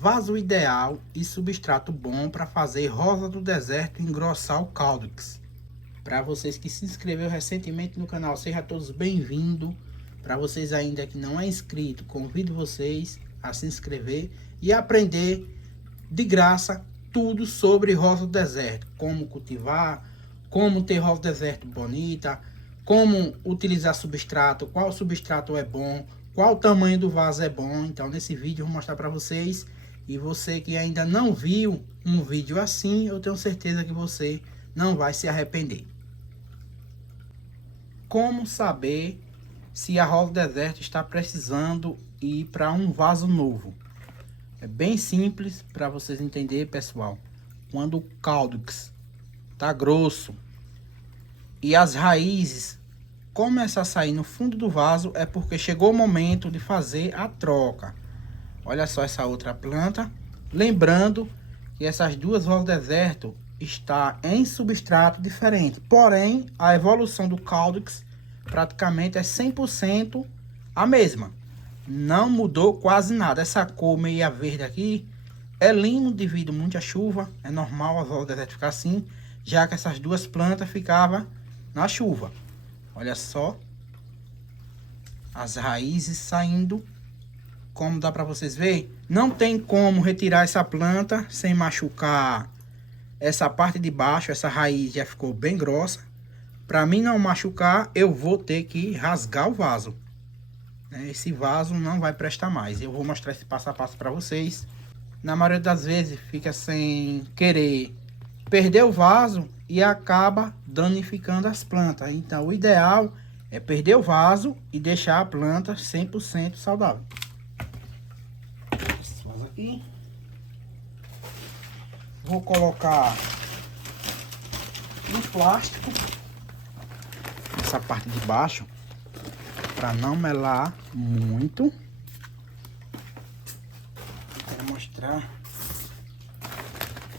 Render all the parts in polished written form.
Vaso ideal e substrato bom para fazer rosa do deserto e engrossar o caudex. Para vocês que se inscreveram recentemente no canal, sejam todos bem-vindos. Para vocês ainda que não é inscrito, convido vocês a se inscrever e aprender de graça tudo sobre rosa do deserto, como cultivar, como ter rosa do deserto bonita, como utilizar substrato, qual substrato é bom, qual o tamanho do vaso é bom. Então nesse vídeo eu vou mostrar para vocês, e você que ainda não viu um vídeo assim, eu tenho certeza que você não vai se arrepender. Como saber se a rosa do deserto está precisando ir para um vaso novo? É bem simples para vocês entenderem, pessoal. Quando o caudex tá grosso e as raízes começam a sair no fundo do vaso, é porque chegou o momento de fazer a troca. Olha só essa outra planta. Lembrando que essas duas rosas do deserto está em substrato diferente. Porém, a evolução do caudex praticamente é 100% a mesma. Não mudou quase nada. Essa cor meia verde aqui é lindo devido muita chuva. É normal as rosas do deserto ficar assim, já que essas duas plantas ficavam na chuva. Olha só as raízes saindo. Como dá para vocês verem, não tem como retirar essa planta sem machucar essa parte de baixo. Essa raiz já ficou bem grossa. Para mim não machucar, eu vou ter que rasgar o vaso. Esse vaso não vai prestar mais. Eu vou mostrar esse passo a passo para vocês. Na maioria das vezes fica sem querer perder o vaso e acaba danificando as plantas. Então o ideal é perder o vaso e deixar a planta 100% saudável. Aqui. Vou colocar um plástico nessa parte de baixo para não melar muito. Quero mostrar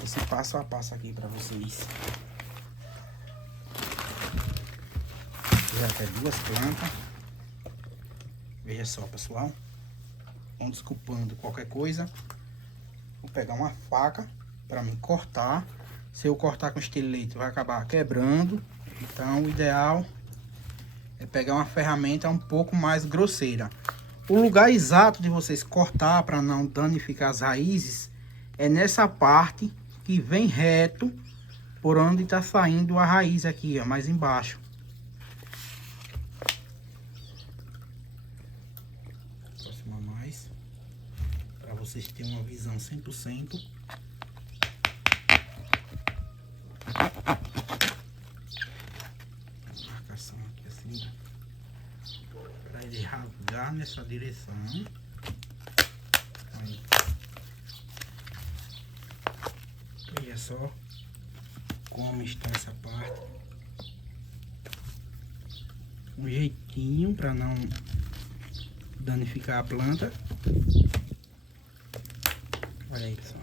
esse passo a passo aqui para vocês. Já tem duas plantas. Veja só, pessoal. Vão desculpando qualquer coisa. Vou pegar uma faca para me cortar. Se eu cortar com estilete vai acabar quebrando. Então o ideal é pegar uma ferramenta um pouco mais grosseira. O lugar exato de vocês cortar para não danificar as raízes é nessa parte que vem reto por onde está saindo a raiz aqui, ó, mais embaixo. Para vocês terem uma visão 100%. Marcação aqui assim, para ele rasgar nessa direção. Aí. Veja só como está essa parte. Um jeitinho para não danificar a planta. Olha aí, pessoal.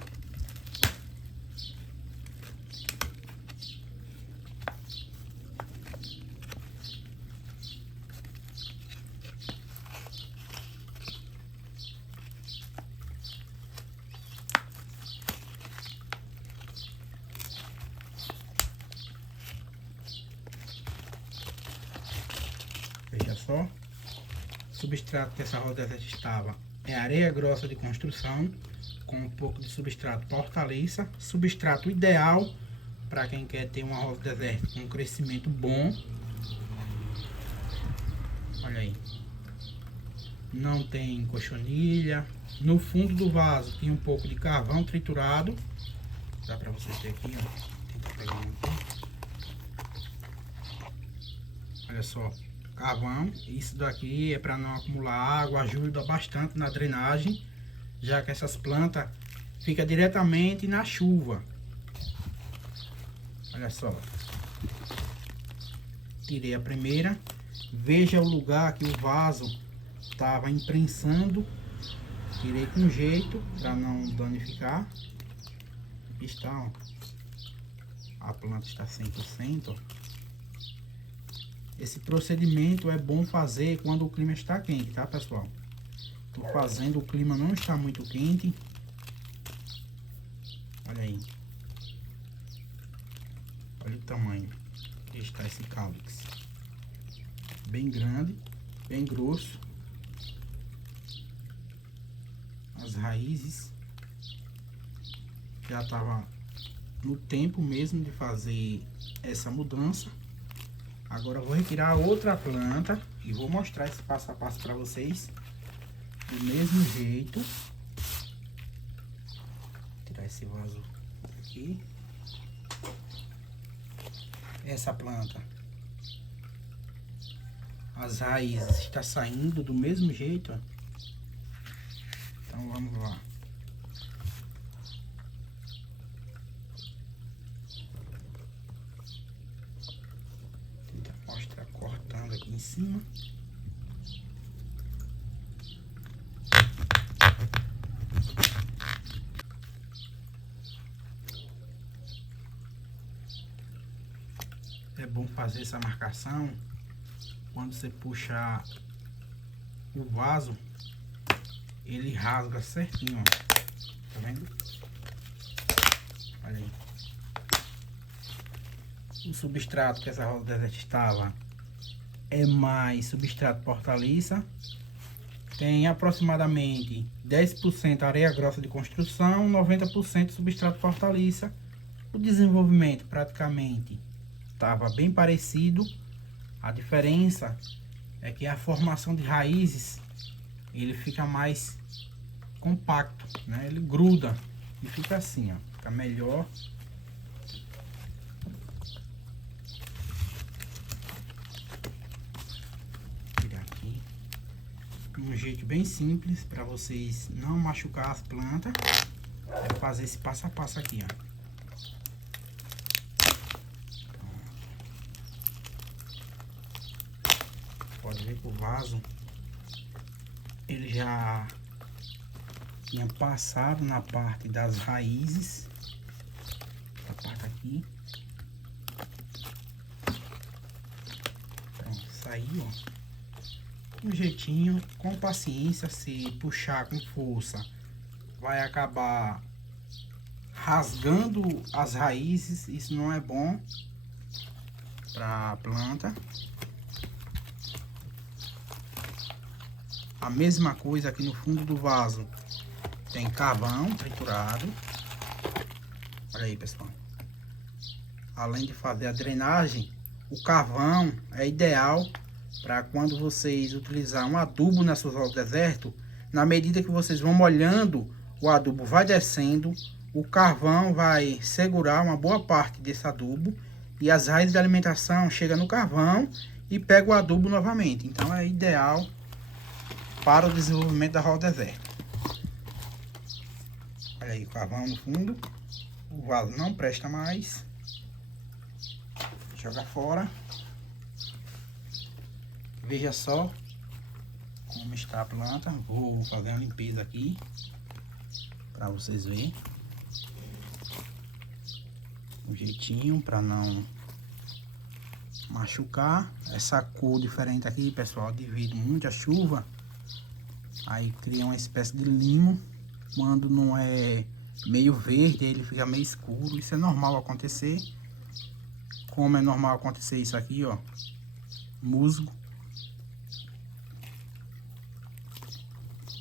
Veja só. O substrato que essa rosa do deserto estava é areia grossa de construção, com um pouco de substrato para hortaliça. Substrato ideal para quem quer ter uma rosa do deserto com um crescimento bom. Olha aí. Não tem cochonilha. No fundo do vaso tem um pouco de carvão triturado. Dá para vocês verem aqui, ó. Tenta pegar um aqui. Olha só. Carvão. Isso daqui é para não acumular água. Ajuda bastante na drenagem, já que essas plantas ficam diretamente na chuva. Olha só. Tirei a primeira. Veja o lugar que o vaso estava imprensando. Tirei com jeito para não danificar. Aqui está, ó. A planta está 100%. Ó. Esse procedimento é bom fazer quando o clima está quente, tá, pessoal? Tô fazendo, o clima não está muito quente. Olha aí. Olha o tamanho que está esse calyx. Bem grande, bem grosso. As raízes já estava no tempo mesmo de fazer essa mudança. Agora eu vou retirar outra planta e vou mostrar esse passo a passo para vocês do mesmo jeito. Vou tirar esse vaso aqui. Essa planta, as raízes estão saindo do mesmo jeito, ó. Então vamos lá. Vou mostrar cortando aqui em cima. É bom fazer essa marcação quando você puxar o vaso, ele rasga certinho, ó. Tá vendo? Olha aí. O substrato que essa rosa deserta estava é mais substrato portaliça. Tem aproximadamente 10% areia grossa de construção, 90% substrato portaliça. O desenvolvimento praticamente estava bem parecido. A diferença é que a formação de raízes ele fica mais compacto, né? Ele gruda e fica assim, ó, fica melhor. Vou tirar aqui um jeito bem simples para vocês não machucar as plantas. É fazer esse passo a passo aqui, ó. Pode ver que o vaso ele já tinha passado na parte das raízes, essa parte aqui. Pronto, saiu, ó. Um jeitinho, com paciência. Se puxar com força, vai acabar rasgando as raízes. Isso não é bom para a planta. A mesma coisa aqui no fundo do vaso. Tem carvão triturado. Olha aí, pessoal. Além de fazer a drenagem, o carvão é ideal para quando vocês utilizar um adubo nas suas hortas do deserto. Na medida que vocês vão molhando, o adubo vai descendo, o carvão vai segurar uma boa parte desse adubo e as raízes de alimentação chegam no carvão e pega o adubo novamente. Então é ideal para o desenvolvimento da rosa do deserto. Olha aí o carvão no fundo. O vaso não presta mais. Joga fora. Veja só como está a planta. Vou fazer uma limpeza aqui para vocês verem. Um jeitinho para não machucar. Essa cor diferente aqui, pessoal, devido muito à chuva, aí cria uma espécie de limo. Quando não é meio verde, ele fica meio escuro. Isso é normal acontecer. Como é normal acontecer isso aqui, ó, musgo.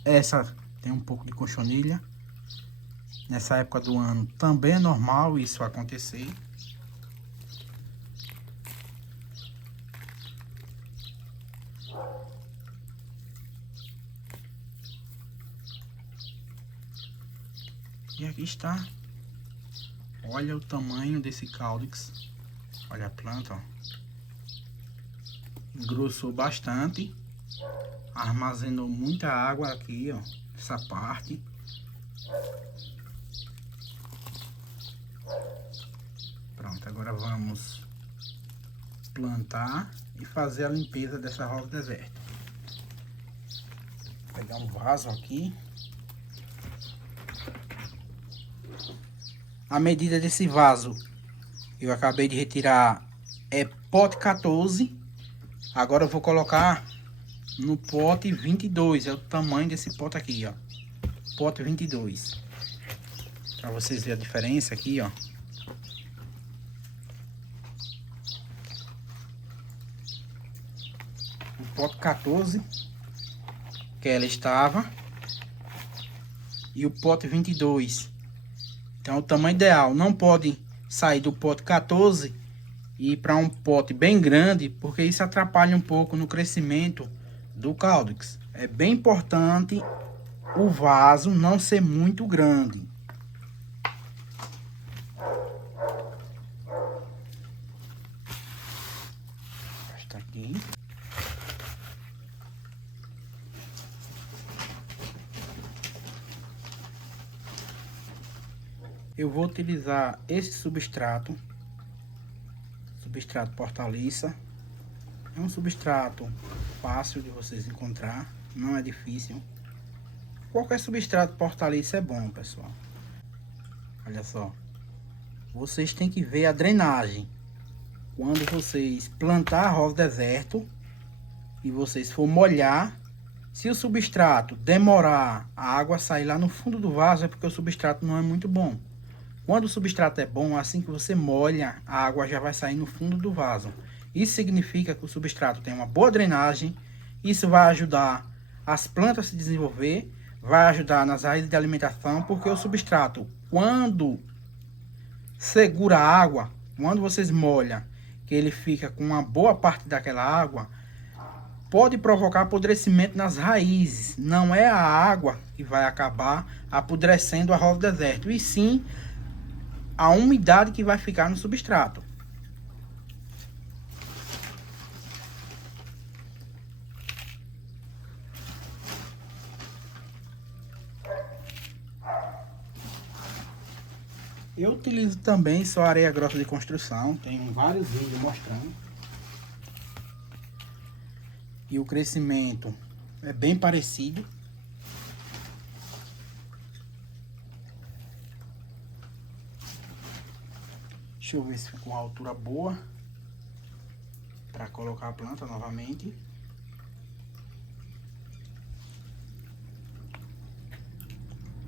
Essa tem um pouco de cochonilha. Nessa época do ano também é normal isso acontecer. E aqui está. Olha o tamanho desse calyx. Olha a planta, ó. Engrossou bastante. Armazenou muita água aqui, ó. Essa parte. Pronto, agora vamos plantar e fazer a limpeza dessa rosa do deserto. Vou pegar um vaso aqui. A medida desse vaso eu acabei de retirar é pote 14. Agora eu vou colocar no pote 22. É o tamanho desse pote aqui, ó. Pote 22. Pra vocês verem a diferença aqui, ó. O pote 14 que ela estava e o pote 22. Então o tamanho ideal não pode sair do pote 14 e ir para um pote bem grande, porque isso atrapalha um pouco no crescimento do Caudex. É bem importante o vaso não ser muito grande. Está aqui. Eu vou utilizar esse substrato Portaliça. É um substrato fácil de vocês encontrar, não é difícil. Qualquer substrato Portaliça é bom, pessoal. Olha só, vocês têm que ver a drenagem. Quando vocês plantar arroz deserto e vocês for molhar, se o substrato demorar a água sair lá no fundo do vaso, é porque o substrato não é muito bom. Quando o substrato é bom, assim que você molha, a água já vai sair no fundo do vaso. Isso significa que o substrato tem uma boa drenagem. Isso vai ajudar as plantas a se desenvolver, vai ajudar nas raízes de alimentação, porque o substrato, quando segura a água, quando vocês molham, que ele fica com uma boa parte daquela água, pode provocar apodrecimento nas raízes. Não é a água que vai acabar apodrecendo o arroz deserto, e sim a umidade que vai ficar no substrato. Eu utilizo também só areia grossa de construção, tenho vários vídeos mostrando. E o crescimento é bem parecido. Deixa eu ver se ficou uma altura boa para colocar a planta novamente.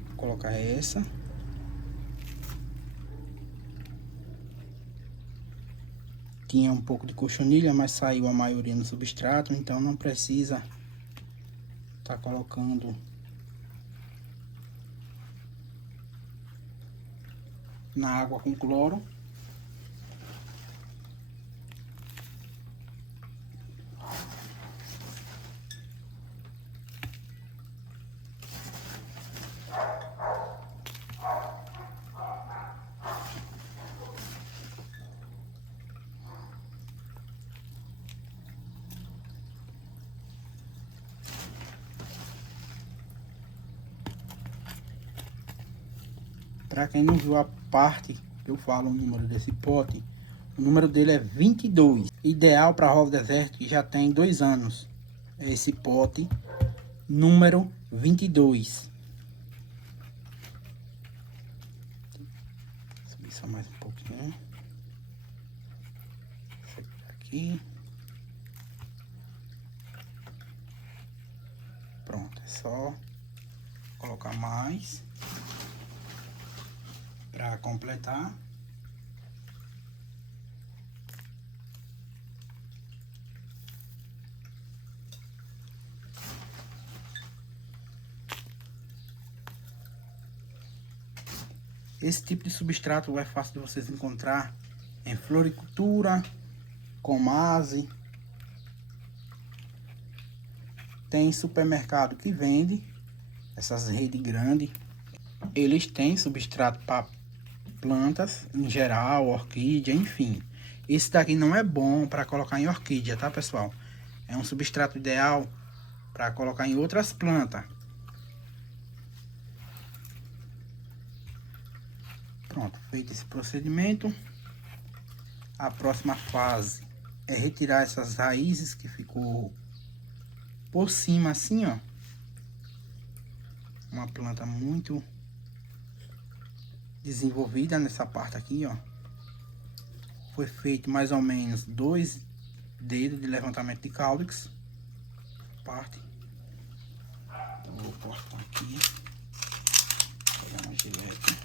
Vou colocar essa. Tinha um pouco de cochonilha, mas saiu a maioria no substrato, então não precisa tá colocando na água com cloro. Para quem não viu a parte que eu falo o número desse pote, o número dele é 22. Ideal para arroz deserto que já tem 2 anos. É esse pote número 22. Vou subir só mais um pouquinho. Aqui. Pronto, é só colocar mais para completar. Esse tipo de substrato é fácil de vocês encontrar em floricultura, Comase. Tem supermercado que vende essas redes grandes. Eles têm substrato para plantas em geral, orquídea, enfim. Esse daqui não é bom para colocar em orquídea, tá, pessoal? É um substrato ideal para colocar em outras plantas. Pronto, feito esse procedimento, a próxima fase é retirar essas raízes que ficou por cima assim, ó. Uma planta muito desenvolvida nessa parte aqui, ó. Foi feito mais ou menos 2 dedos de levantamento de caudex. Parte. Então vou cortar aqui. Vou pegar uma gilete.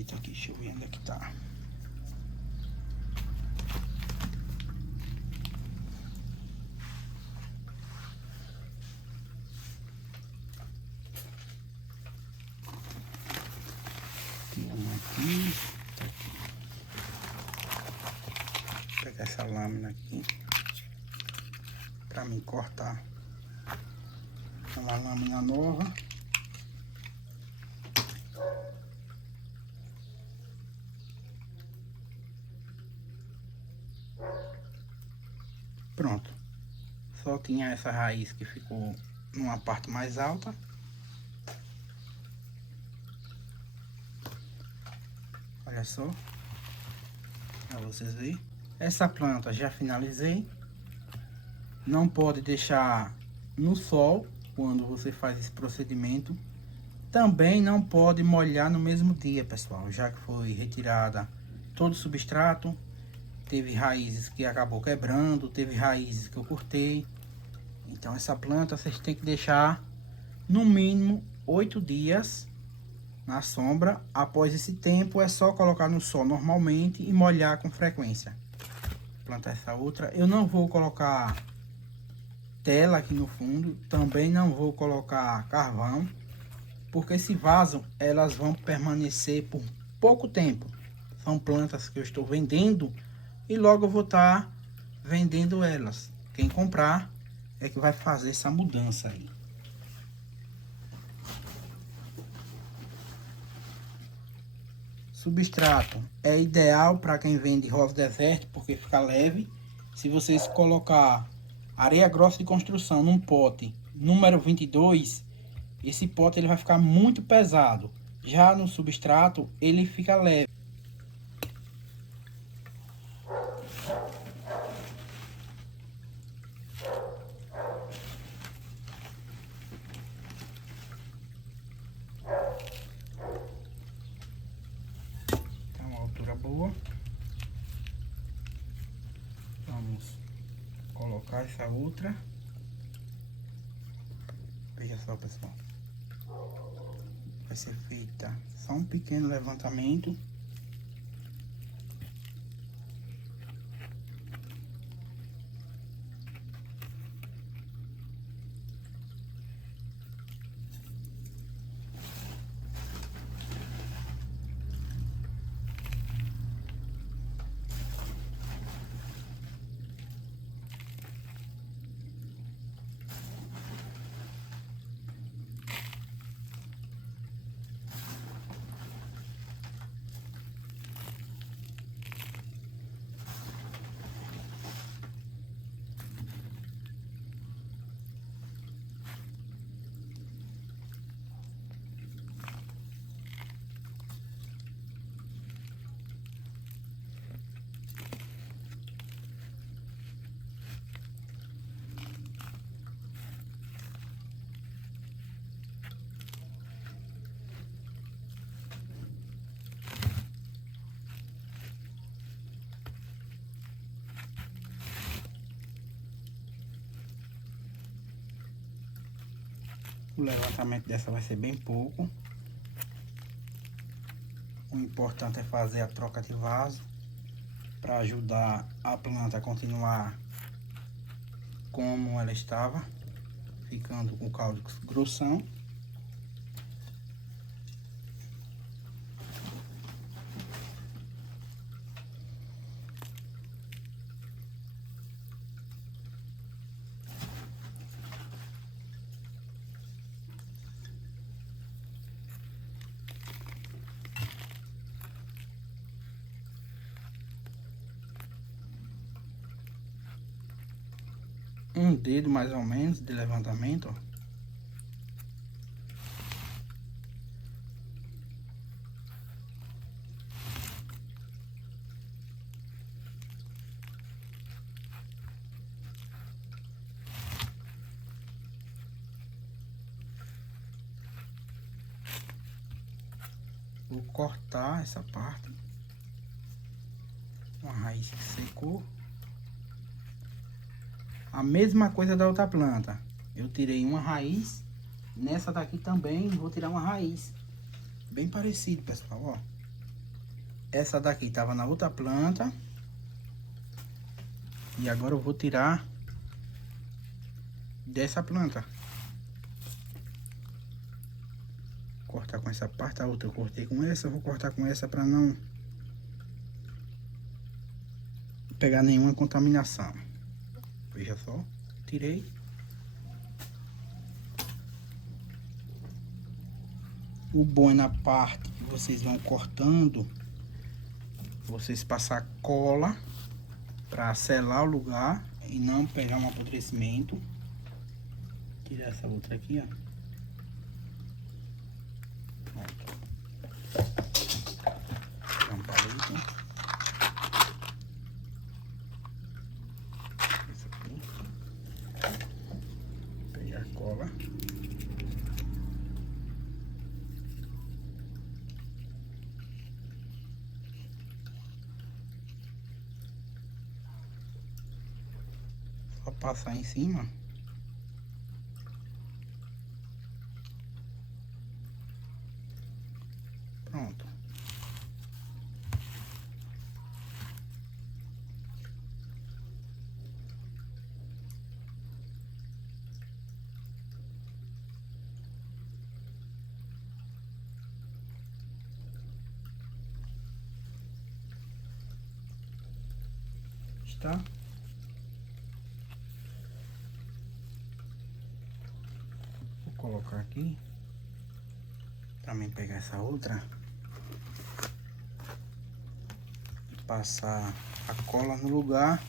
palito aqui, deixa eu ver onde é que tá. Tem uma aqui, tá aqui. Vou pegar essa lâmina aqui pra mim cortar. É uma lâmina nova. Pronto. Só tinha essa raiz que ficou numa parte mais alta. Olha só. Pra vocês verem. Essa planta já finalizei. Não pode deixar no sol quando você faz esse procedimento. Também não pode molhar no mesmo dia, pessoal, já que foi retirada todo o substrato. Teve raízes que acabou quebrando, teve raízes que eu cortei. Então essa planta vocês têm que deixar no mínimo 8 dias na sombra. Após esse tempo é só colocar no sol normalmente e molhar com frequência. Vou plantar essa outra. Eu não vou colocar tela aqui no fundo, também não vou colocar carvão, porque esse vaso elas vão permanecer por pouco tempo. São plantas que eu estou vendendo e logo eu vou estar vendendo elas. Quem comprar é que vai fazer essa mudança aí. Substrato é ideal para quem vende rosa deserto, porque fica leve. Se vocês colocar areia grossa de construção num pote número 22, esse pote ele vai ficar muito pesado. Já no substrato ele fica leve. Tá uma altura boa. Vamos colocar essa outra. Veja só, pessoal. Vai ser feita só um pequeno levantamento. O levantamento dessa vai ser bem pouco. O importante é fazer a troca de vaso para ajudar a planta a continuar como ela estava, ficando com o cáudix grossão. Um dedo mais ou menos de levantamento, ó. Vou cortar essa parte. Uma raiz que secou. A mesma coisa da outra planta. Eu tirei uma raiz. Nessa daqui também vou tirar uma raiz. Bem parecido, pessoal, ó. Essa daqui estava na outra planta. E agora eu vou tirar dessa planta. Cortar com essa parte, a outra eu cortei com essa. Eu vou cortar com essa para não pegar nenhuma contaminação. Veja só, tirei. O bom é na parte que vocês vão cortando, vocês passar cola para selar o lugar e não pegar um apodrecimento. Tirar essa outra aqui, ó. Tirar um palito. Isso aqui. Pegar a cola. Só passar em cima. Pronto. Está. Vou colocar aqui. Também pegar essa outra. Passar a cola no lugar.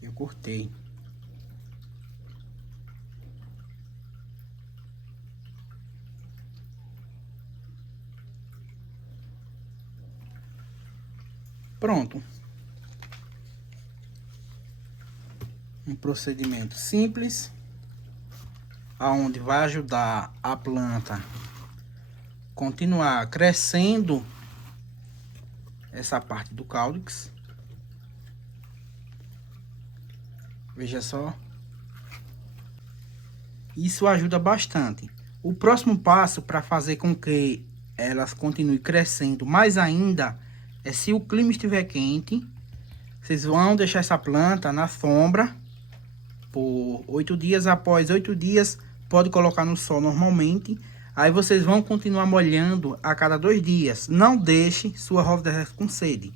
Eu cortei. Pronto. Um procedimento simples, aonde vai ajudar a planta continuar crescendo essa parte do caudex. Veja só. Isso ajuda bastante. O próximo passo para fazer com que elas continuem crescendo mais ainda é, se o clima estiver quente, vocês vão deixar essa planta na sombra por 8 dias. Após 8 dias, pode colocar no sol normalmente. Aí vocês vão continuar molhando a cada 2 dias. Não deixe sua rosa deserto com sede.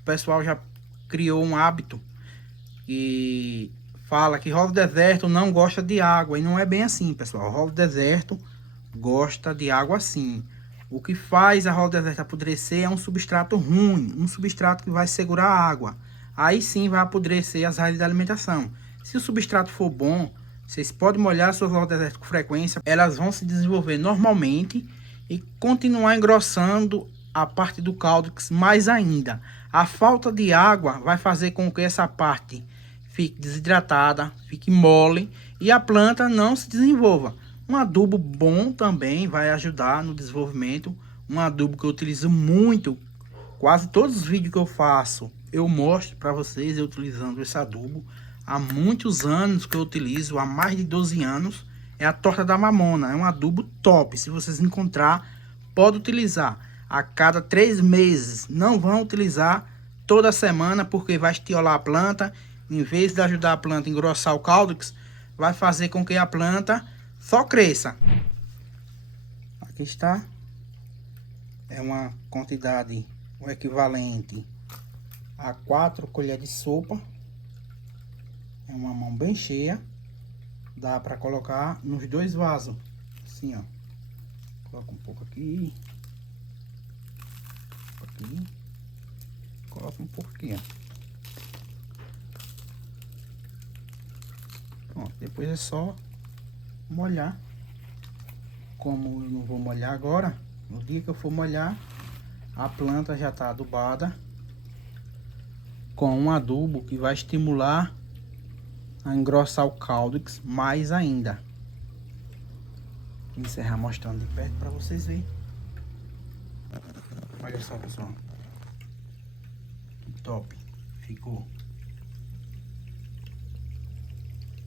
O pessoal já criou um hábito e fala que rosa deserto não gosta de água. E não é bem assim, pessoal. Rosa deserto gosta de água sim. O que faz a rosa deserto apodrecer é um substrato ruim. Um substrato que vai segurar a água. Aí sim vai apodrecer as raízes da alimentação. Se o substrato for bom, vocês podem molhar suas rodas deserto com frequência. Elas vão se desenvolver normalmente e continuar engrossando a parte do caudex mais ainda. A falta de água vai fazer com que essa parte fique desidratada, fique mole e a planta não se desenvolva. Um adubo bom também vai ajudar no desenvolvimento. Um adubo que eu utilizo muito, quase todos os vídeos que eu faço, eu mostro para vocês eu utilizando esse adubo. Há muitos anos que eu utilizo, há mais de 12 anos, é a torta da mamona. É um adubo top. Se vocês encontrar, pode utilizar a cada 3 meses. Não vão utilizar toda semana, porque vai estiolar a planta. Em vez de ajudar a planta a engrossar o caudex, vai fazer com que a planta só cresça. Aqui está. É uma quantidade, o equivalente a 4 colheres de sopa. É uma mão bem cheia. Dá para colocar nos 2 vasos. Assim, ó. Coloca um pouco aqui. Aqui. Coloca um pouco aqui, ó. Pronto. Depois é só molhar. Como eu não vou molhar agora, no dia que eu for molhar, a planta já está adubada com um adubo que vai estimular a engrossar o caudex mais ainda. Vou encerrar mostrando de perto para vocês verem. Olha só, pessoal, que top ficou.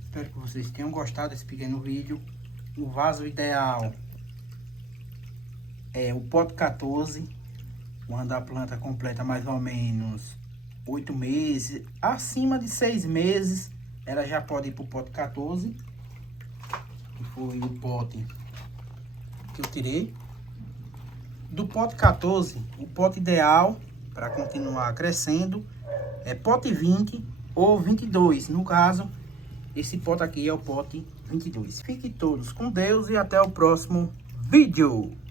Espero que vocês tenham gostado desse pequeno vídeo. O vaso ideal é o pote 14. Quando a planta completa mais ou menos 8 meses, acima de 6 meses, ela já pode ir para o pote 14, que foi o pote que eu tirei. Do pote 14, o pote ideal para continuar crescendo é pote 20 ou 22. No caso, esse pote aqui é o pote 22. Fiquem todos com Deus e até o próximo vídeo.